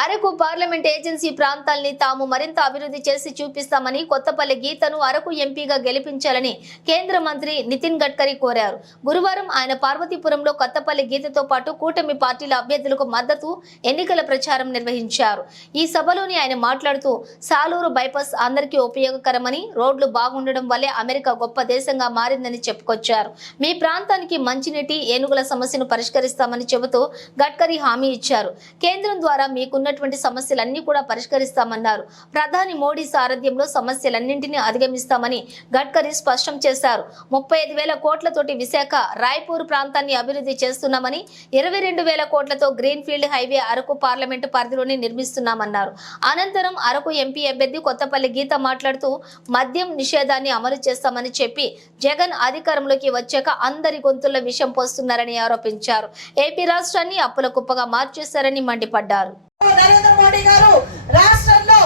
Araku parliament agency ప్రాంతాల్ని తాము మరింత అభివృద్ధి చేసి చూపిస్తామని కొత్తపల్లి గీతను అరకు ఎంపీగా గెలిపించాలని కేంద్ర మంత్రి నితిన్ గడ్కరీ కోరారు. గురువారం ఆయన పార్వతీపురంలో కొత్తపల్లి గీతతో పాటు కూటమి పార్టీల అభ్యర్థులకు మద్దతు ఎన్నికల ప్రచారం నిర్వహించారు. ఈ సభలోని ఆయన మాట్లాడుతూ సాలూరు బైపాస్ అందరికీ ఉపయోగకరమని రోడ్లు బాగుండడం వల్లే అమెరికా గొప్ప దేశంగా మారిందని చెప్పుకొచ్చారు. మీ ప్రాంతానికి మంచినీటి ఏనుగుల సమస్యను పరిష్కరిస్తామని చెబుతూ గడ్కరీ హామీ ఇచ్చారు. కేంద్రం ద్వారా ఉన్నటువంటి సమస్యలన్నీ కూడా పరిష్కరిస్తామన్నారు. ప్రధాని మోడీ సారథ్యంలో సమస్యలన్నింటినీ అధిగమిస్తామని గడ్కరీ స్పష్టం చేశారు. ముప్పై ఐదు వేల కోట్లతోటి విశాఖ రాయ్పూర్ ప్రాంతాన్ని అభివృద్ధి చేస్తున్నామని ఇరవై రెండు వేల కోట్లతో గ్రీన్ఫీల్డ్ హైవే అరకు పార్లమెంటు పరిధిలోని నిర్మిస్తున్నామన్నారు. అనంతరం అరకు ఎంపీ అభ్యర్థి కొత్తపల్లి గీత మాట్లాడుతూ మద్యం నిషేధాన్ని అమలు చేస్తామని చెప్పి జగన్ అధికారంలోకి వచ్చాక అందరి గొంతుల్లో విషం పోస్తున్నారని ఆరోపించారు. ఏపీ రాష్ట్రాన్ని అప్పుల కుప్పగా మార్చేశారని మండిపడ్డారు. నరేంద్ర మోడీ గారు రాష్ట్రంలో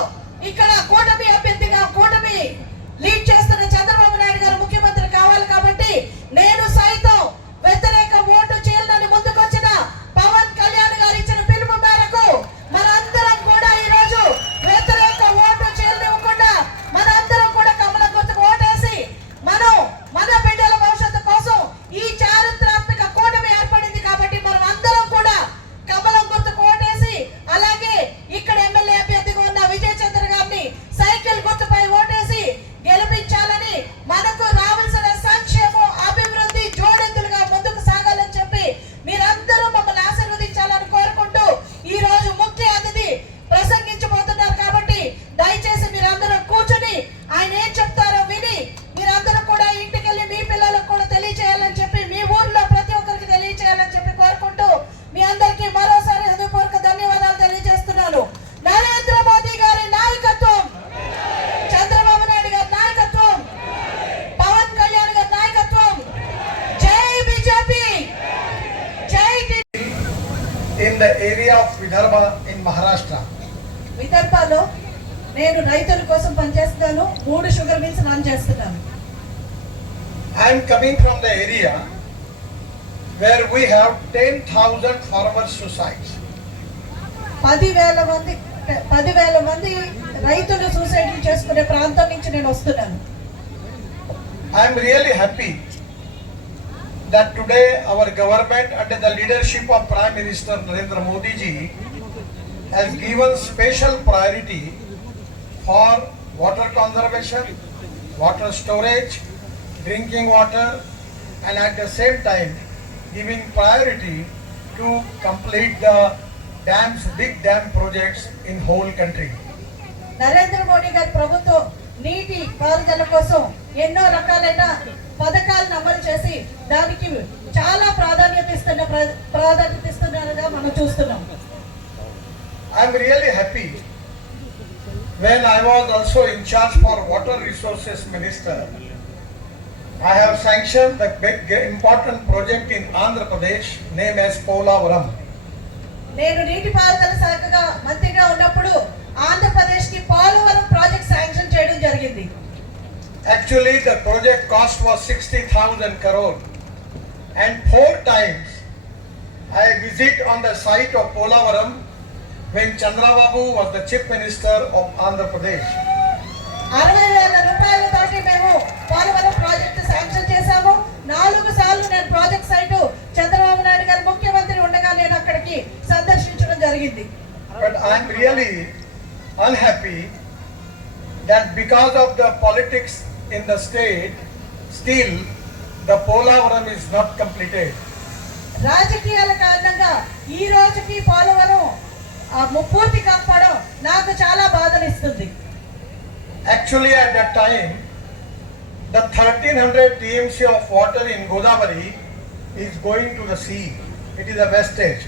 ఇక్కడ కూటమి అభ్యర్థిగా కూటమి lead in the area of Vidarbha in Maharashtra. విదర్భలో నేను రైతుల కోసం పనిచేస్తున్నాను మూడు షుగర్ మిల్స్ రన్ చేస్తున్నాను I am coming from the area where we have 10,000 farmer suicides. పదివేల మంది పదివేల మంది రైతులు సూసైడ్ చేసుకునే ప్రాంతం నుంచి నేను వస్తున్నాను I am really happy that today our government under the leadership of Prime Minister Narendra Modi ji has given special priority for water conservation, water storage, drinking water and at the same time giving priority to complete the dams, big dam projects in whole country. Narendra Modi గారి ప్రభుత్వం నీటి పారుదల కోసం ఎన్నో రకాలైన పథకాలను అమలు చేసి దానికి చాలా ప్రాధాన్యత ఇస్తున్న ప్రాధాన్యత ఇస్తున్నారుగా మనం చూస్తున్నాం. I'm really happy when I was also in charge for water resources minister I have sanction the big important project in Andhra Pradesh name as Polavaram నేను నీటి పారుదల శాఖగా మంత్రిగా ఉన్నప్పుడు Andhra Pradesh Actually, the project cost was 60,000 crore. And four times I visit on the site of Polavaram when Chandrababu was the chief minister of Andhra Pradesh. అరవై వేల రూపాయలతోటి మేము పోలవరం ప్రాజెక్టు శాంక్షన్ చేశాము నాలుగు సార్లు నేను ప్రాజెక్ట్ సైటు చంద్రబాబు నాయుడు గారు ముఖ్యమంత్రి ఉండగా నేను అక్కడికి సందర్శించడం జరిగింది But I'm really unhappy that because of the politics in the state, still the Polavaram is not completed. రాజకీయాల కారణంగా ఈ రోజుకి పోలవరం ఆ, ము- పూర్తి కాకపోవడం నాకు చాలా బాధనిస్తుంది Actually, at that time, the 1300 TMC of water in Godavari is going to the sea. It is a wastage.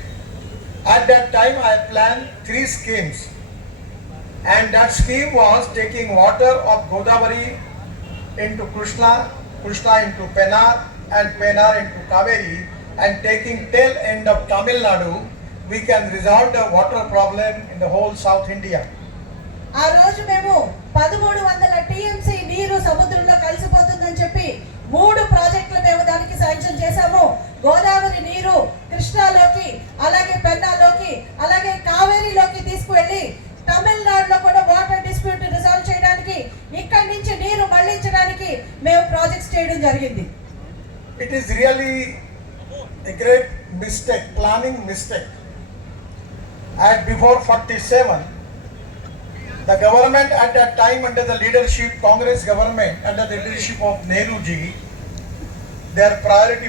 At that time, I planned three schemes. And that scheme was taking water of Godavari into Krishna, Krishna into Penar, and Penar into Kaveri, and taking tail end of Tamil Nadu, we can resolve the water problem in the whole South India. ఆ రోజు మేము పదమూడు వందల TMC నీరు సముద్రంలో కలిసిపోతుందని చెప్పి మూడు ప్రాజెక్టులు మేము దానికి శాంక్షన్ చేశాము చేయడం జరిగింది It is really a great mistake, planning mistake. At before 47, the government at that time under the leadership, Congress government, under the leadership of Nehru ji, their priority was